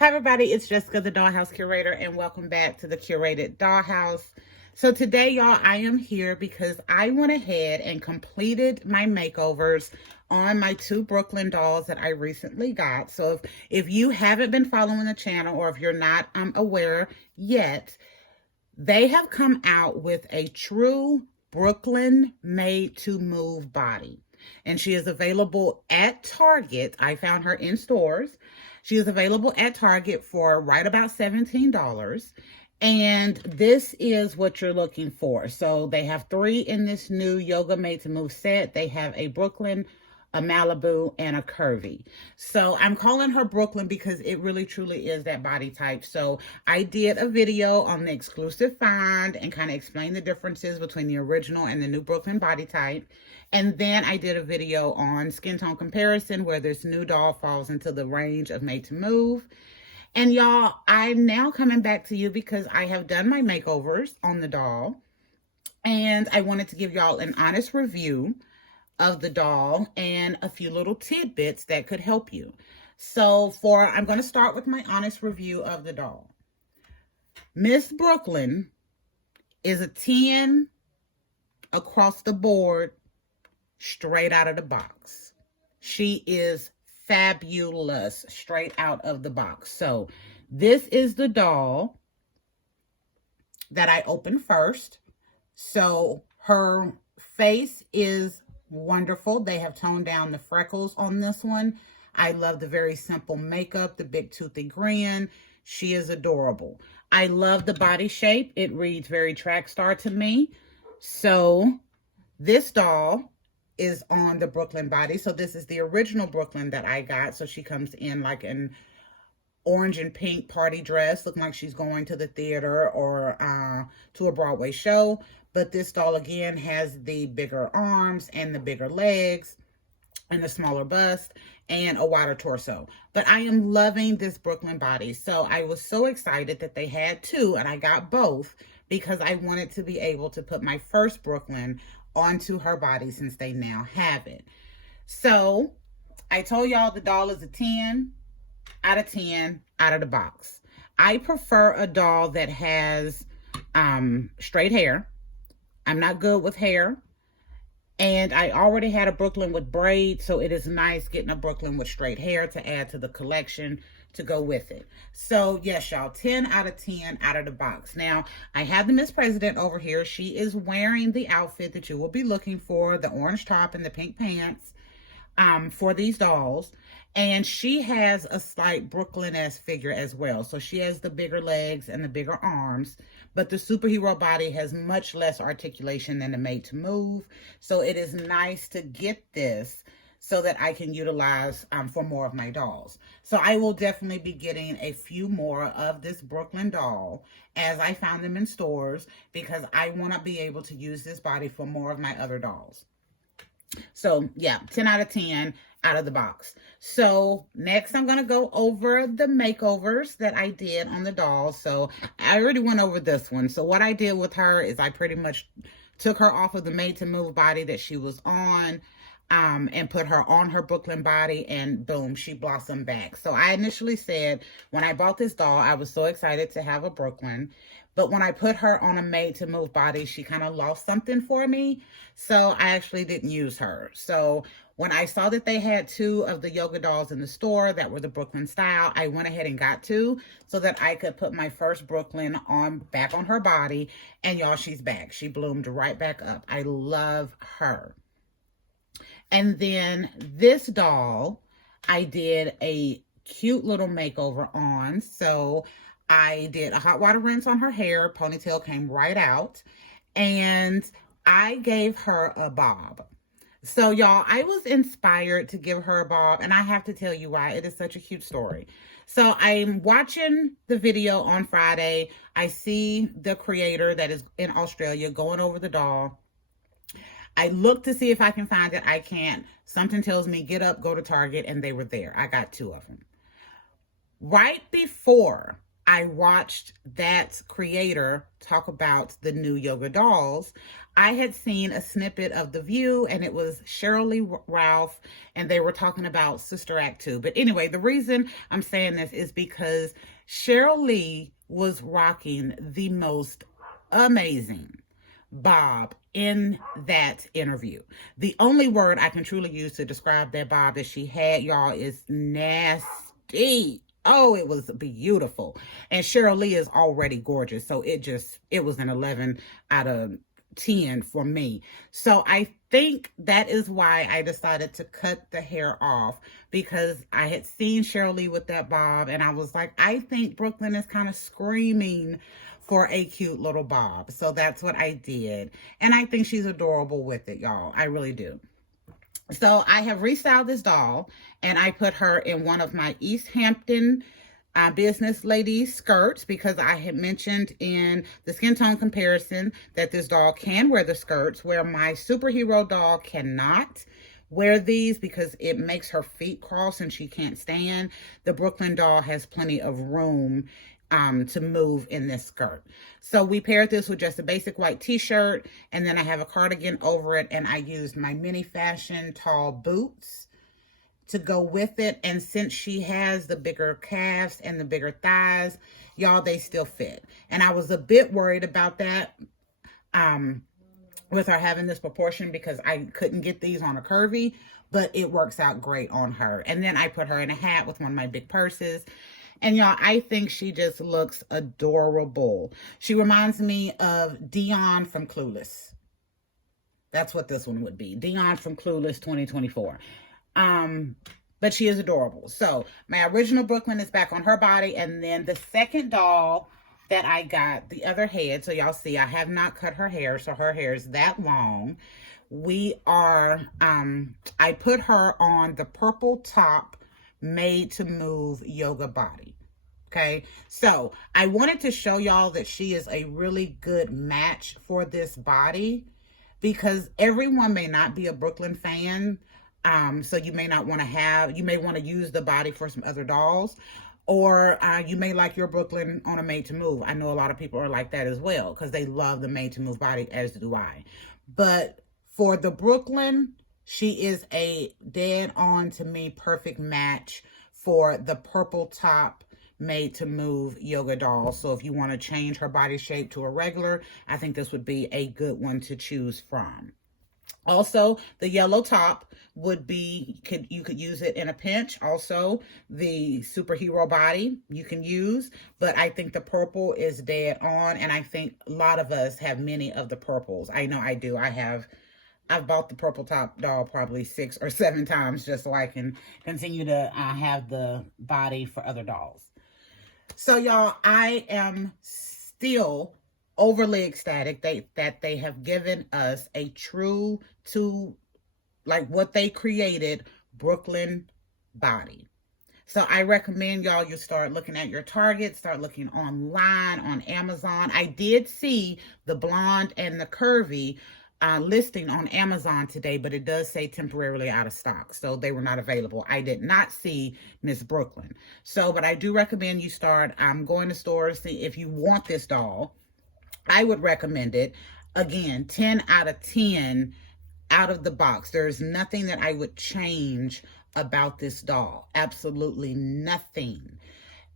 Hi everybody, it's Jessica, the Dollhouse Curator, and welcome back to the Curated Dollhouse. So today, y'all, I am here because I went ahead and completed my makeovers on my two Brooklyn dolls that I recently got. So if you haven't been following the channel, or if you're not aware yet, they have come out with a true Brooklyn made-to-move body. And she is available at Target. I found her in stores. She is available at Target for right about $17. And this is what you're looking for. So they have three in this new Yoga Made to Move set. They have a Brooklyn, a Malibu, and a curvy. So I'm calling her Brooklyn because it really truly is that body type. So I did a video on the exclusive find and kind of explained the differences between the original and the new Brooklyn body type. And then I did a video on skin tone comparison where this new doll falls into the range of Made to Move. And y'all, I'm now coming back to you because I have done my makeovers on the doll. And I wanted to give y'all an honest review of the doll and a few little tidbits that could help you. So I'm going to start with my honest review of the doll. Miss Brooklyn is a 10 across the board, straight out of the box. She is fabulous straight out of the box. So this is the doll that I opened first. So her face is wonderful. They have toned down the freckles on this one. I love the very simple makeup, the big toothy grin. She is adorable. I love the body shape. It reads very track star to me. So this doll is on the Brooklyn body. So this is the original Brooklyn that I got. So she comes in like an orange and pink party dress, looking like she's going to the theater or to a Broadway show. But this doll, again, has the bigger arms and the bigger legs and a smaller bust and a wider torso. But I am loving this Brooklyn body. So I was so excited that they had two, and I got both because I wanted to be able to put my first Brooklyn onto her body since they now have it. So I told y'all the doll is a 10 out of 10 out of the box. I prefer a doll that has straight hair. I'm not good with hair. And I already had a Brooklyn with braids, so it is nice getting a Brooklyn with straight hair to add to the collection to go with it. So yes, y'all, 10 out of 10 out of the box. Now, I have the Miss President over here. She is wearing the outfit that you will be looking for, the orange top and the pink pants for these dolls. And she has a slight Brooklyn-esque figure as well. So she has the bigger legs and the bigger arms, but the superhero body has much less articulation than the Made to Move. So it is nice to get this so that I can utilize for more of my dolls. So I will definitely be getting a few more of this Brooklyn doll as I found them in stores because I want to be able to use this body for more of my other dolls. So yeah, 10 out of 10 out of the box. So next I'm going to go over the makeovers that I did on the dolls. So I already went over this one. So what I did with her is I pretty much took her off of the Made to Move body that she was on and put her on her Brooklyn body, and boom, she blossomed back. So I initially said when I bought this doll, I was so excited to have a Brooklyn. But when I put her on a Made to Move body, she kind of lost something for me. So I actually didn't use her. So when I saw that they had two of the yoga dolls in the store that were the Brooklyn style, I went ahead and got two so that I could put my first Brooklyn back on her body. And y'all, she's back. She bloomed right back up. I love her. And then this doll, I did a cute little makeover on. So I did a hot water rinse on her hair. Ponytail came right out. And I gave her a bob. So y'all, I was inspired to give her a bob. And I have to tell you why. It is such a cute story. So I'm watching the video on Friday. I see the creator that is in Australia going over the doll. I look to see if I can find it. I can't. Something tells me, get up, go to Target, and they were there. I got two of them. Right before I watched that creator talk about the new yoga dolls. I had seen a snippet of The View, and it was Cheryl Lee Ralph, and they were talking about Sister Act 2. But anyway, the reason I'm saying this is because Cheryl Lee was rocking the most amazing bob in that interview. The only word I can truly use to describe that bob that she had, y'all, is nasty. Oh, it was beautiful. And Cheryl Lee is already gorgeous. So it was an 11 out of 10 for me. So I think that is why I decided to cut the hair off, because I had seen Cheryl Lee with that bob and I was like, I think Brooklyn is kind of screaming for a cute little bob. So that's what I did. And I think she's adorable with it, y'all. I really do. So I have restyled this doll, and I put her in one of my East Hampton business lady skirts, because I had mentioned in the skin tone comparison that this doll can wear the skirts, where my superhero doll cannot wear these because it makes her feet cross and she can't stand. The Brooklyn doll has plenty of room to move in this skirt. So we paired this with just a basic white t-shirt, and then I have a cardigan over it, and I used my mini fashion tall boots to go with it. And since she has the bigger calves and the bigger thighs, y'all, they still fit. And I was a bit worried about that with her having this proportion, because I couldn't get these on a curvy, but it works out great on her. And then I put her in a hat with one of my big purses. And y'all, I think she just looks adorable. She reminds me of Dion from Clueless. That's what this one would be. Dion from Clueless 2024. But she is adorable. So my original Brooklyn is back on her body. And then the second doll that I got, the other head. So y'all see, I have not cut her hair. So her hair is that long. I put her on the purple top made to move yoga body. Okay, so I wanted to show y'all that she is a really good match for this body, because everyone may not be a Brooklyn fan. So you may not want to you may want to use the body for some other dolls, or you may like your Brooklyn on a made to move. I know a lot of people are like that as well, because they love the made to move body, as do I. But for the Brooklyn, she is a dead on, to me, perfect match for the purple top made to move yoga doll. So if you want to change her body shape to a regular, I think this would be a good one to choose from. Also, the yellow top would be, you could use it in a pinch. Also, the superhero body you can use, but I think the purple is dead on, and I think a lot of us have many of the purples. I know I do. I've bought the purple top doll probably 6 or 7 times just so I can continue to have the body for other dolls. So y'all, I am still overly ecstatic that they have given us a true to like what they created Brooklyn body. So I recommend y'all, you start looking at your Target, start looking online on Amazon. I did see the blonde and the curvy listing on Amazon today, but it does say temporarily out of stock, so they were not available. I did not see Miss Brooklyn. So, but I do recommend you start going to stores, see if you want this doll. I would recommend it. Again, 10 out of 10 out of the box. There's nothing that I would change about this doll. Absolutely nothing.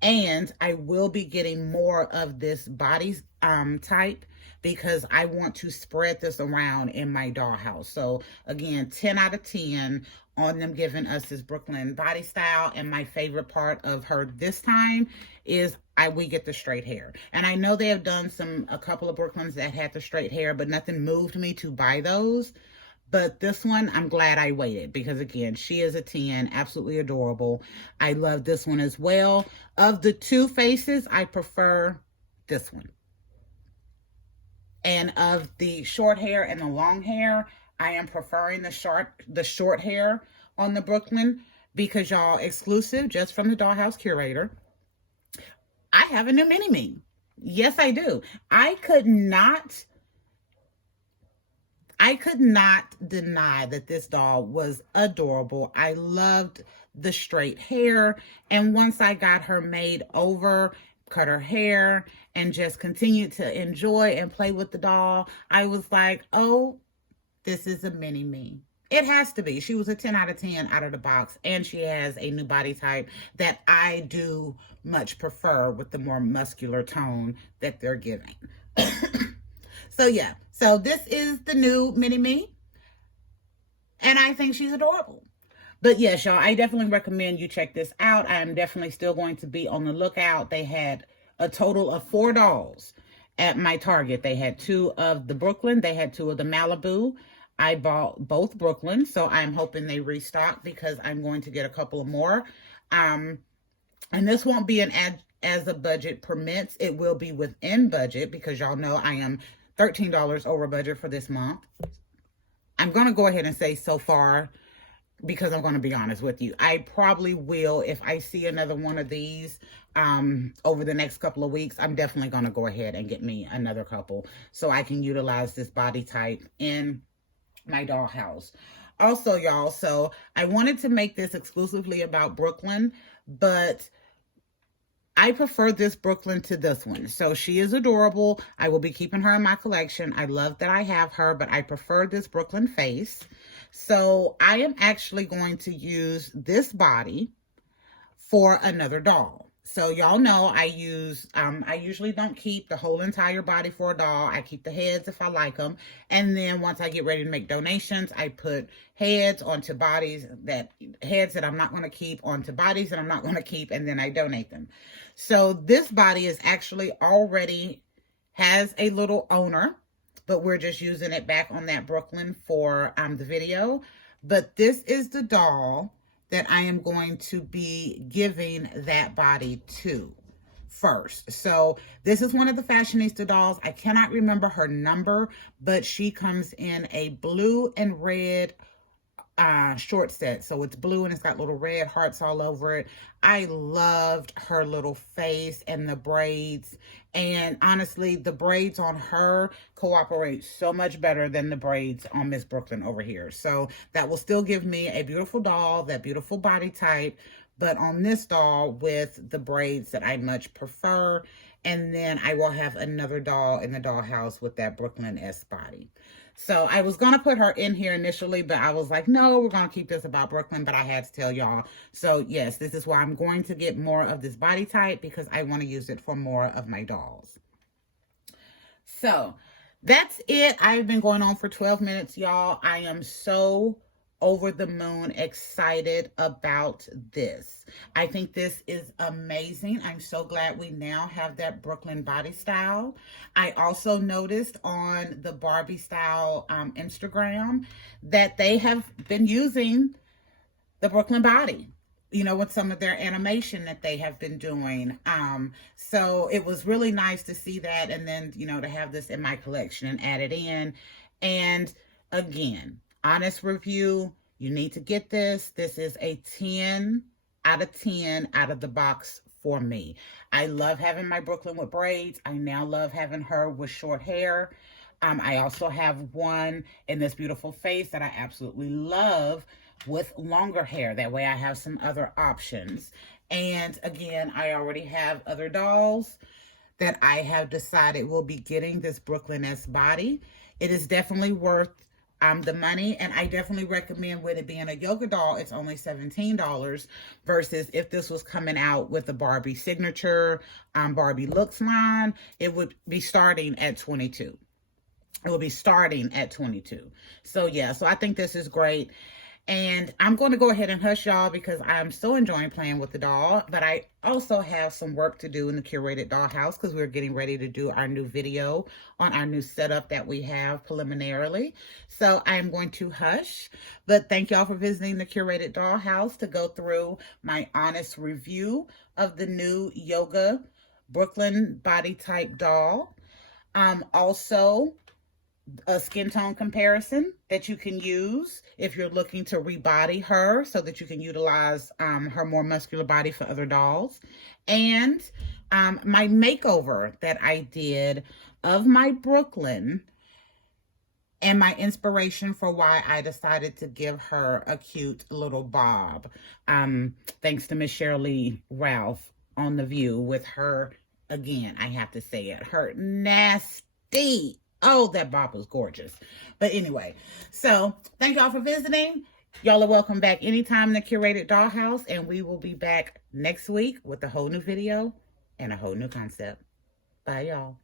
And I will be getting more of this body type, because I want to spread this around in my dollhouse. So again, 10 out of 10 on them giving us this Brooklyn body style. And my favorite part of her this time is we get the straight hair. And I know they have done a couple of Brooklyns that had the straight hair, but nothing moved me to buy those. But this one, I'm glad I waited, because again, she is a 10, absolutely adorable. I love this one as well. Of the two faces, I prefer this one. And of the short hair and the long hair, I am preferring the short hair on the Brooklyn, because y'all, exclusive just from the Dollhouse Curator, I have a new mini-me. Yes, I do. I could not deny that this doll was adorable. I loved the straight hair. And once I got her made over, cut her hair, and just continued to enjoy and play with the doll, I was like, oh, this is a mini me. It has to be. She was a 10 out of 10 out of the box, and she has a new body type that I do much prefer with the more muscular tone that they're giving. So yeah, so this is the new mini me, and I think she's adorable. But yes, y'all, I definitely recommend you check this out. I am definitely still going to be on the lookout. They had a total of 4 dolls at my Target. They had 2 of the Brooklyn. They had 2 of the Malibu. I bought both Brooklyn, so I'm hoping they restock because I'm going to get a couple of more. And this won't be an as the budget permits. It will be within budget because y'all know I am $13 over budget for this month. I'm going to go ahead and say so far, because I'm going to be honest with you, I probably will, if I see another one of these over the next couple of weeks, I'm definitely going to go ahead and get me another couple so I can utilize this body type in my dollhouse. Also, y'all, so I wanted to make this exclusively about Brooklyn, but I prefer this Brooklyn to this one. So she is adorable. I will be keeping her in my collection. I love that I have her, but I prefer this Brooklyn face. So I am actually going to use this body for another doll. So y'all know I usually don't keep the whole entire body for a doll. I keep the heads if I like them. And then once I get ready to make donations, I put heads onto bodies heads that I'm not going to keep onto bodies that I'm not going to keep, and then I donate them. So this body is actually already has a little owner, but we're just using it back on that Brooklyn for the video. But this is the doll that I am going to be giving that body to first. So this is one of the Fashionista dolls. I cannot remember her number, but she comes in a blue and red short set. So it's blue and it's got little red hearts all over it. I loved her little face and the braids. And honestly, the braids on her cooperate so much better than the braids on Miss Brooklyn over here. So that will still give me a beautiful doll, that beautiful body type, but on this doll with the braids that I much prefer. And then I will have another doll in the dollhouse with that Brooklyn-esque body. So I was going to put her in here initially, but I was like, no, we're going to keep this about Brooklyn, but I had to tell y'all. So yes, this is why I'm going to get more of this body type, because I want to use it for more of my dolls. So that's it. I've been going on for 12 minutes, y'all. I am so over the moon excited about this. I think this is amazing. I'm so glad we now have that Brooklyn body style. I also noticed on the Barbie style Instagram that they have been using the Brooklyn body, you know, with some of their animation that they have been doing. So it was really nice to see that, and then, you know, to have this in my collection and add it in. And again, honest review, you need to get this. This is a 10 out of 10 out of the box for me. I love having my Brooklyn with braids. I now love having her with short hair. I also have one in this beautiful face that I absolutely love with longer hair. That way I have some other options. And again, I already have other dolls that I have decided will be getting this Brooklyn-esque body. It is definitely worth the money, and I definitely recommend, with it being a yoga doll, it's only $17 versus if this was coming out with the Barbie signature Barbie looks line, it would be starting at $22. It will be starting at $22. So yeah, so I think this is great. And I'm going to go ahead and hush y'all because I'm so enjoying playing with the doll. But I also have some work to do in the curated dollhouse because we're getting ready to do our new video on our new setup that we have preliminarily. So I am going to hush. But thank y'all for visiting the curated dollhouse to go through my honest review of the new Yoga Brooklyn body type doll. Also, a skin tone comparison that you can use if you're looking to rebody her so that you can utilize her more muscular body for other dolls. And my makeover that I did of my Brooklyn and my inspiration for why I decided to give her a cute little bob. Thanks to Miss Shirley Ralph on The View with her Again, I have to say it hurt nasty. Oh, that bob was gorgeous. But anyway, so thank y'all for visiting. Y'all are welcome back anytime in the Curated Dollhouse, and we will be back next week with a whole new video and a whole new concept. Bye, y'all.